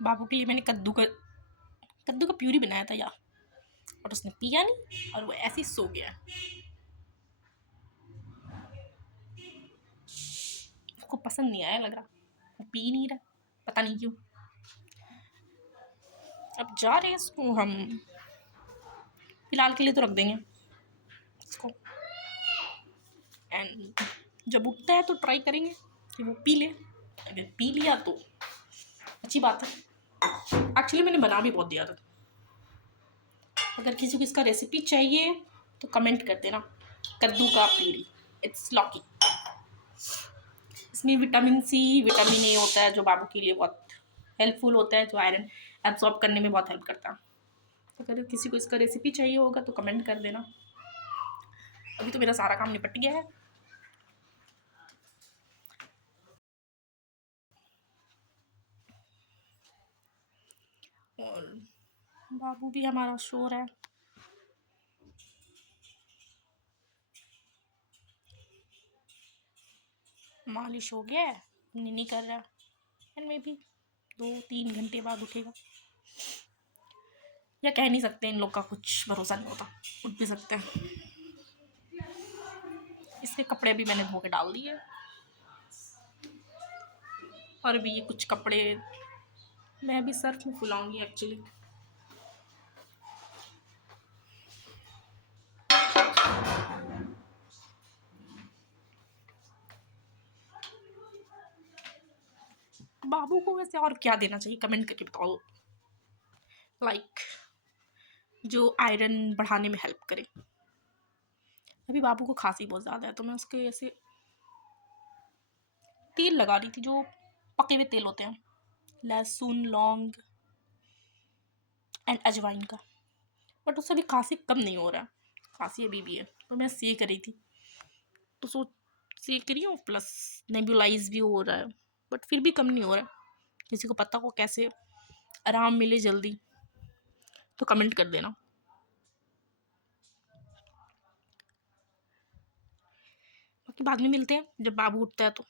बाबू के लिए मैंने कद्दू का प्यूरी बनाया था यार, और उसने पिया नहीं और वो ऐसे ही सो गया। उसको पसंद नहीं आया लग रहा, वो पी नहीं रहा, पता नहीं क्यों। अब जा रहे हैं इसको हम, फिलहाल के लिए तो रख देंगे इसको, एंड जब उठता है तो ट्राई करेंगे कि वो पी ले। अगर पी लिया तो अच्छी बात है। एक्चुअली मैंने बना भी बहुत दिया था। अगर किसी को इसका रेसिपी चाहिए तो कमेंट कर देना। कद्दू का प्यूरी, इट्स लॉकी। इसमें विटामिन सी, विटामिन ए होता है जो बाबू के लिए बहुत हेल्पफुल होता है, जो आयरन एब्जॉर्ब करने में बहुत हेल्प करता है। अगर किसी को इसका रेसिपी चाहिए होगा तो कमेंट कर देना। अभी तो मेरा सारा काम निपट गया है। और बाबू भी हमारा सो रहा है। मालिश हो गया है, नहीं कर रहा, एंड मे बी 2-3 घंटे बाद उठेगा, या कह नहीं सकते, इन लोग का कुछ भरोसा नहीं होता, उठ भी सकते हैं। इसके कपड़े भी मैंने धो के डाल दिए, और अभी ये कुछ कपड़े मैं अभी सर्फ में फुलाऊंगी एक्चुअली। बाबू को वैसे और क्या देना चाहिए कमेंट करके बताओ, लाइक जो आयरन बढ़ाने में हेल्प करे। अभी बाबू को खांसी बहुत ज़्यादा है, तो मैं उसके ऐसे तेल लगा रही थी, जो पके हुए तेल होते हैं, लहसुन, लौंग एंड अजवाइन का, बट उससे भी खांसी कम नहीं हो रहा है, खांसी अभी भी है। तो मैं सेक रही थी, तो सेक रही हूँ, प्लस नेबुलाइज भी हो रहा है, बट फिर भी कम नहीं हो रहा है। किसी को पता हो कैसे आराम मिले जल्दी तो कमेंट कर देना। बाकी बाद में मिलते हैं जब बाबू उठता है तो।